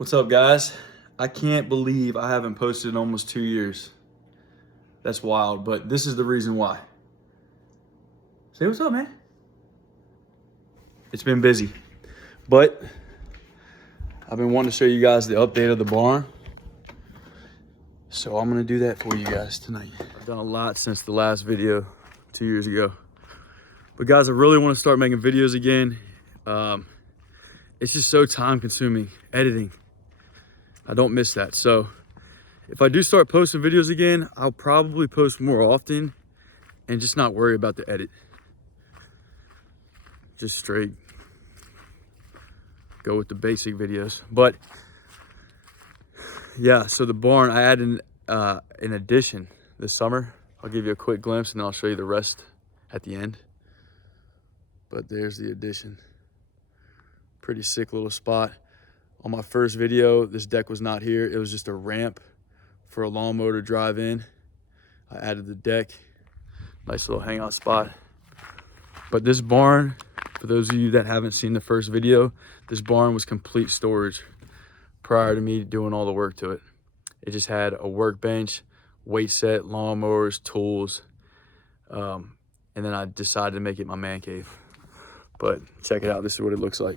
What's up, guys? I can't believe I haven't posted in almost 2 years. That's wild, but this is the reason why. Say what's up, man. It's been busy, but I've been wanting to show you guys the update of the barn. So I'm gonna do that for you guys tonight. I've done a lot since the last video 2 years ago. But guys, I really want to start making videos again. It's just so time consuming, editing. I don't miss that. So if I do start posting videos again, I'll probably post more often and just not worry about the edit. Just straight go with the basic videos. But yeah, so the barn, I added an addition this summer. I'll give you a quick glimpse and then I'll show you the rest at the end. But there's the addition. Pretty sick little spot. On my first video, this deck was not here. It was just a ramp for a lawnmower to drive in. I added the deck. Nice little hangout spot. But this barn, for those of you that haven't seen the first video, this barn was complete storage prior to me doing all the work to it. It just had a workbench, weight set, lawnmowers, tools. And then I decided to make it my man cave. But check it out, this is what it looks like.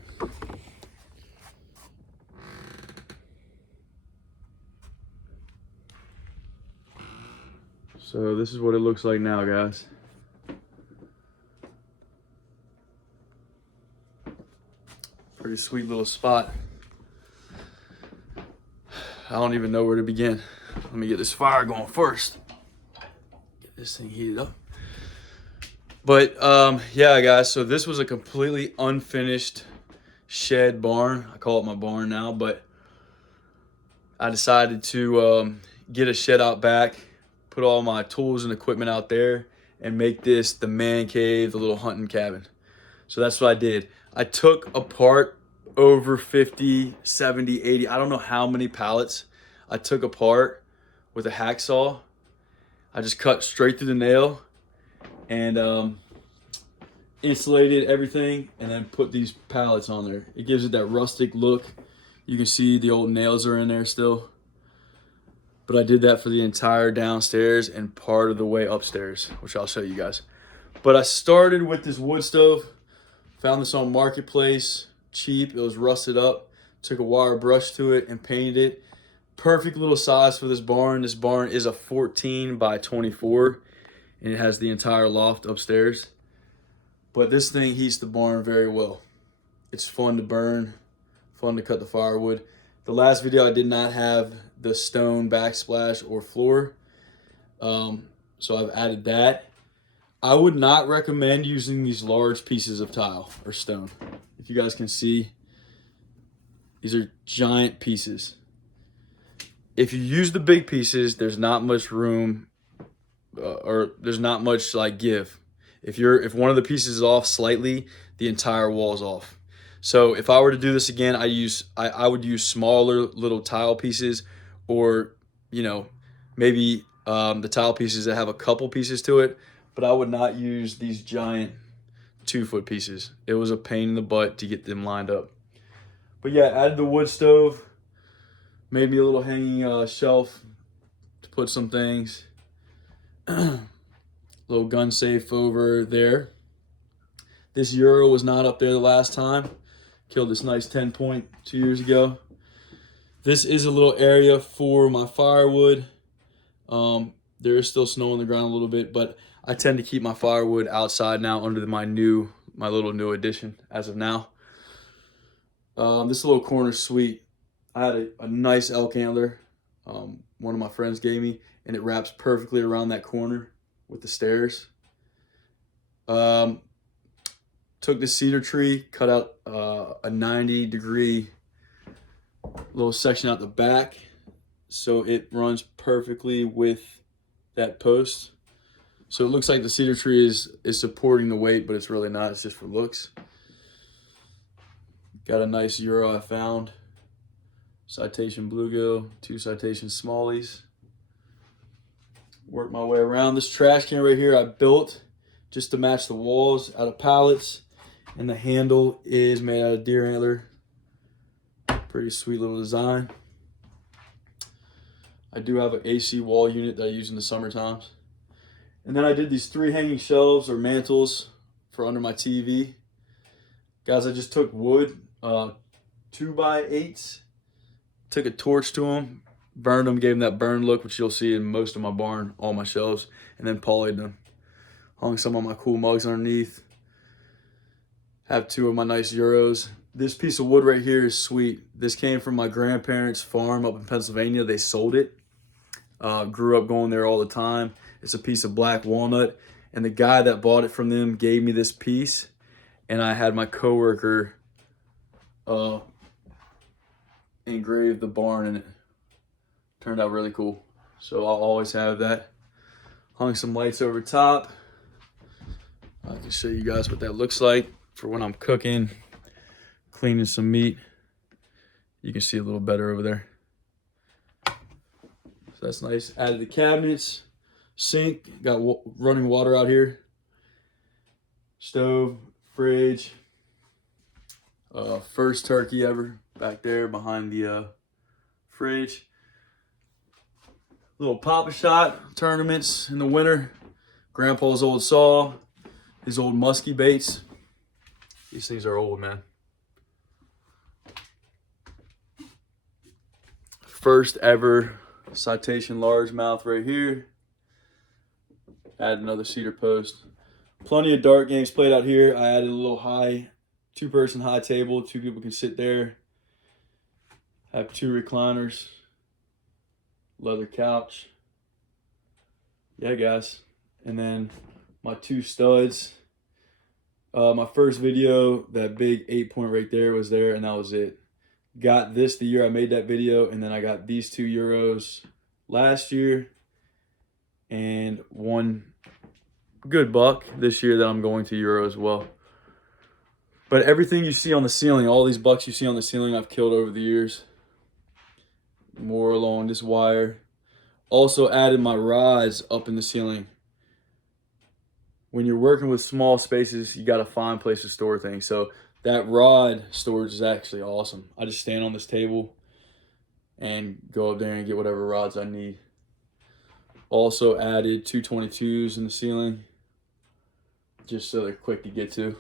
So this is what it looks like now, guys. Pretty sweet little spot. I don't even know where to begin. Let me get this fire going first. Get this thing heated up. But yeah, guys, so this was a completely unfinished shed barn. I call it my barn now, but I decided to get a shed out back, put all my tools and equipment out there, and make this the man cave, the little hunting cabin. So that's what I did. I took apart over 50, 70, 80, I don't know how many pallets I took apart with a hacksaw. I just cut straight through the nail and insulated everything and then put these pallets on there. It gives it that rustic look. You can see the old nails are in there still. But I did that for the entire downstairs and part of the way upstairs, which I'll show you guys. But I started with this wood stove. Found this on Marketplace, cheap. It was rusted up. Took a wire brush to it and painted it. Perfect little size for this barn. This barn is a 14 by 24 and it has the entire loft upstairs. But this thing heats the barn very well. It's fun to burn, fun to cut the firewood. The last video I did not have the stone backsplash or floor. So I've added that. I would not recommend using these large pieces of tile or stone. If you guys can see, these are giant pieces. If you use the big pieces, there's not much room or there's not much like give. If one of the pieces is off slightly, the entire wall is off. So if I were to do this again, I would use smaller little tile pieces, or maybe the tile pieces that have a couple pieces to it, but I would not use these giant 2-foot pieces. It was a pain in the butt to get them lined up. But yeah, added the wood stove, made me a little hanging shelf to put some things. Little gun safe over there. This Euro was not up there the last time. Killed this nice 10-point 2 years ago. This is a little area for my firewood. There is still snow on the ground a little bit, but I tend to keep my firewood outside now under my little new addition as of now. This little corner is sweet. I had a nice elk antler one of my friends gave me, and it wraps perfectly around that corner with the stairs. Took the cedar tree, cut out a 90-degree little section out the back so it runs perfectly with that post. So it looks like the cedar tree is supporting the weight, but it's really not. It's just for looks. Got a nice Euro I found. Citation bluegill, 2 citation smallies. Work my way around. This trash can right here I built just to match the walls out of pallets. And the handle is made out of deer antler. Pretty sweet little design. I do have an AC wall unit that I use in the summer times. And then I did these 3 hanging shelves or mantles for under my TV. Guys, I just took wood, 2x8s, took a torch to them, burned them, gave them that burn look, which you'll see in most of my barn, all my shelves, and then polyed them. Hung some of my cool mugs underneath. Have 2 of my nice Euros. This piece of wood right here is sweet. This came from my grandparents' farm up in Pennsylvania. They sold it. Grew up going there all the time. It's a piece of black walnut. And the guy that bought it from them gave me this piece. And I had my coworker engrave the barn in it. Turned out really cool. So I'll always have that. Hung some lights over top. I can show you guys what that looks like for when I'm cooking, cleaning some meat. You can see a little better over there. So that's nice. Added the cabinets, sink, got running water out here, stove, fridge, first turkey ever back there behind the fridge. Little Pop-A-Shot tournaments in the winter. Grandpa's old saw, his old musky baits. These things are old, man. First ever citation largemouth right here. Add another cedar post. Plenty of dart games played out here. I added a little high, 2-person high table. 2 people can sit there. Have 2 recliners. Leather couch. Yeah, guys. And then my 2 studs. My first video, that big 8-point right there was there, and that was it. Got this the year I made that video, and then I got these 2 Euros last year, and 1 good buck this year that I'm going to Euro as well. But everything you see on the ceiling, all these bucks you see on the ceiling, I've killed over the years. More along this wire. Also added my rods up in the ceiling. When you're working with small spaces, you got to find places to store things. So that rod storage is actually awesome. I just stand on this table and go up there and get whatever rods I need. Also added 222s in the ceiling, just so they're quick to get to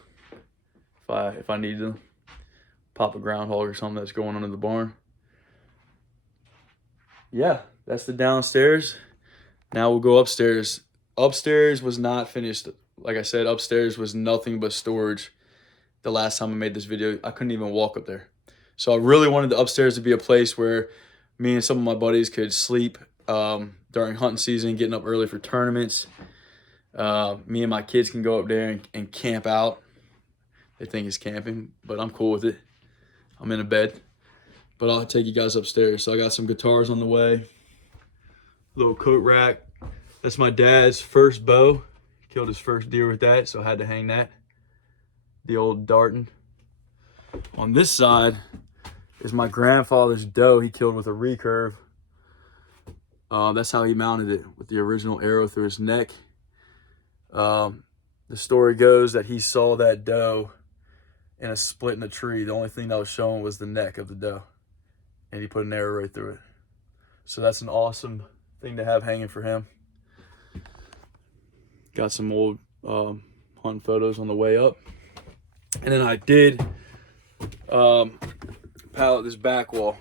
if I need them. Pop a groundhog or something that's going under the barn. Yeah, that's the downstairs. Now we'll go upstairs. Upstairs was not finished. Like I said, upstairs was nothing but storage. The last time I made this video, I couldn't even walk up there. So I really wanted the upstairs to be a place where me and some of my buddies could sleep during hunting season, getting up early for tournaments. Me and my kids can go up there and camp out. They think it's camping, but I'm cool with it. I'm in a bed. But I'll take you guys upstairs. So I got some guitars on the way. Little coat rack. That's my dad's first bow. Killed his first deer with that, so I had to hang that. The old Darton. On this side is my grandfather's doe he killed with a recurve. That's how he mounted it, with the original arrow through his neck. The story goes that he saw that doe in a split in a tree. The only thing that was shown was the neck of the doe. And he put an arrow right through it. So that's an awesome thing to have hanging for him. Got some old hunting photos on the way up. And then I did pallet this back wall.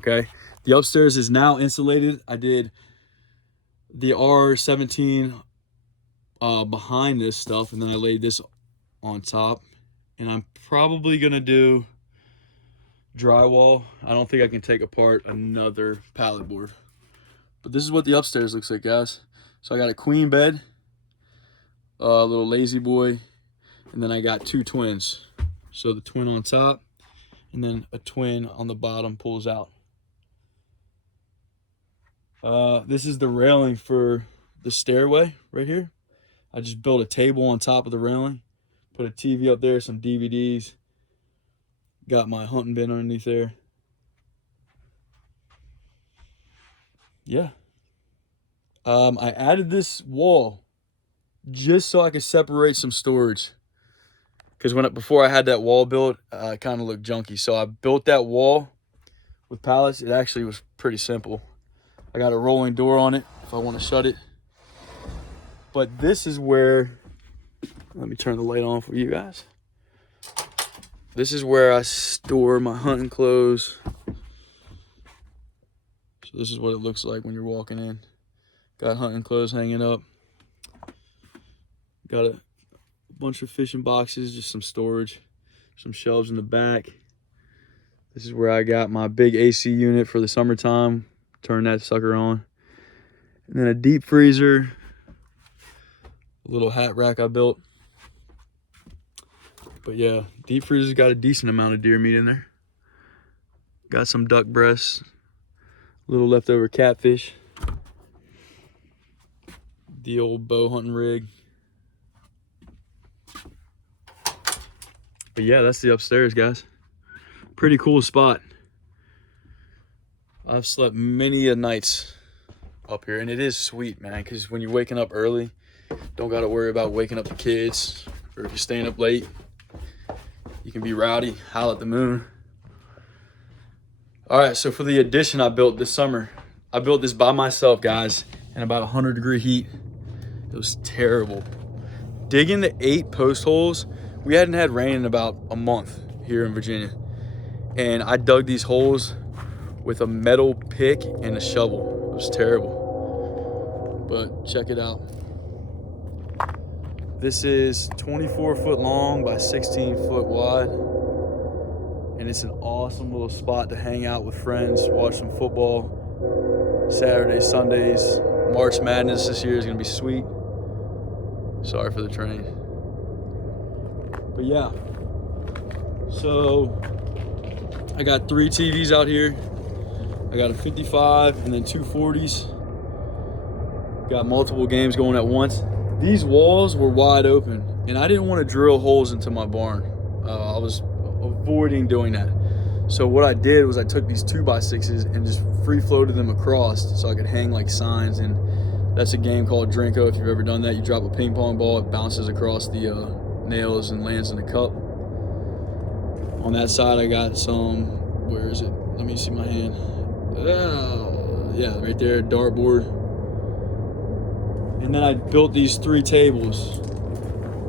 Okay. The upstairs is now insulated. I did the R17 behind this stuff, and then I laid this on top. And I'm probably going to do drywall. I don't think I can take apart another pallet board. But this is what the upstairs looks like, guys. So I got a queen bed, a little lazy boy, and then I got 2 twins. So the twin on top, and then a twin on the bottom pulls out. This is the railing for the stairway right here. I just built a table on top of the railing, put a TV up there, some DVDs, got my hunting bin underneath there. Yeah. I added this wall just so I could separate some storage. because before I had that wall built, it kind of looked junky. So I built that wall with pallets. It actually was pretty simple. I got a rolling door on it if I want to shut it. But this is where, let me turn the light on for you guys. This is where I store my hunting clothes. So this is what it looks like when you're walking in. Got hunting clothes hanging up. Got a bunch of fishing boxes, just some storage, some shelves in the back. This is where I got my big AC unit for the summertime. Turn that sucker on. And then a deep freezer, a little hat rack I built. But yeah, deep freezer's got a decent amount of deer meat in there. Got some duck breasts, a little leftover catfish, the old bow hunting rig. But yeah, that's the upstairs, guys. Pretty cool spot. I've slept many a nights up here, and it is sweet, man, because when you're waking up early, don't got to worry about waking up the kids, or if you're staying up late, you can be rowdy, howl at the moon. All right, so for the addition I built this summer, I built this by myself, guys, in about 100-degree heat. It was terrible. Digging the 8 post holes, we hadn't had rain in about a month here in Virginia. And I dug these holes with a metal pick and a shovel. It was terrible. But check it out. This is 24 foot long by 16 foot wide. And it's an awesome little spot to hang out with friends, watch some football, Saturdays, Sundays. March Madness this year is gonna be sweet. Sorry for the train. But yeah, so I got 3 TVs out here. I got a 55 and then 2 40s. Got multiple games going at once. These walls were wide open, and I didn't want to drill holes into my barn. I was avoiding doing that. So what I did was I took these 2x6s and just free floated them across so I could hang like signs. And that's a game called Drinko. If you've ever done that, you drop a ping pong ball, it bounces across the nails and lands in the cup. On that side, I got some, where is it? Let me see my hand. Yeah, right there, dartboard. And then I built these 3 tables.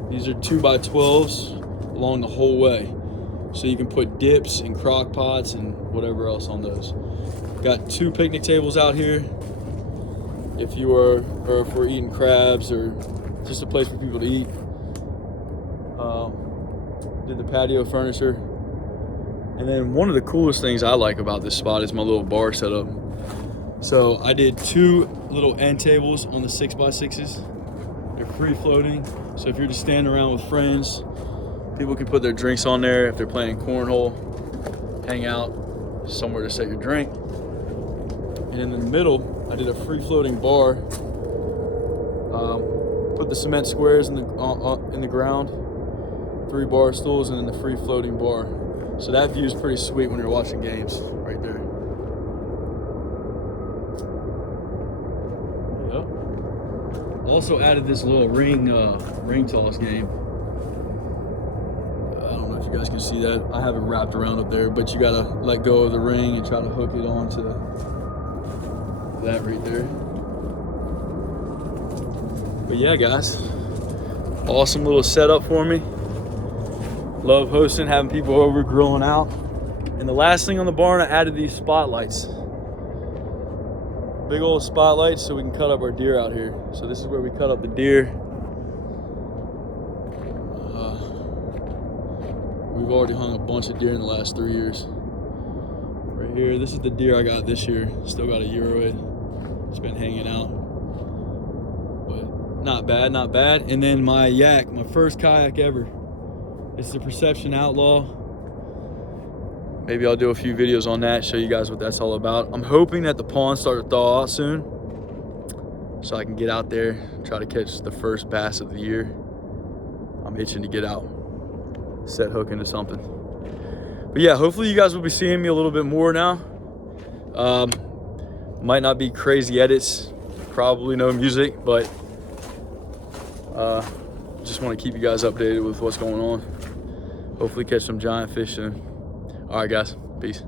These are 2x12s along the whole way. So you can put dips and crock pots and whatever else on those. Got 2 picnic tables out here. If we're eating crabs or just a place for people to eat. Did the patio furniture. And then one of the coolest things I like about this spot is my little bar setup. So I did 2 little end tables on the 6x6s. They're free floating. So if you're just standing around with friends, people can put their drinks on there. If they're playing cornhole, hang out, somewhere to set your drink. And in the middle, I did a free floating bar. Put the cement squares in the ground, 3 bar stools, and then the free floating bar. So that view is pretty sweet when you're watching games right there. Yep. Also added this little ring toss game. I don't know if you guys can see that. I have it wrapped around up there, but you gotta let go of the ring and try to hook it onto that right there. But yeah, guys, awesome little setup for me. Love hosting, having people over, grilling out. And the last thing on the barn, I added these spotlights. Big old spotlights so we can cut up our deer out here. So this is where we cut up the deer. We've already hung a bunch of deer in the last 3 years. Right here, this is the deer I got this year. Still got a Euroid. It's been hanging out. But not bad, not bad. And then my yak, my first kayak ever. It's the Perception Outlaw. Maybe I'll do a few videos on that, show you guys what that's all about. I'm hoping that the ponds start to thaw out soon so I can get out there and try to catch the first bass of the year. I'm itching to get out, set hook into something. But yeah, hopefully you guys will be seeing me a little bit more now. Might not be crazy edits, probably no music, but just want to keep you guys updated with what's going on. Hopefully catch some giant fish soon. All right, guys. Peace.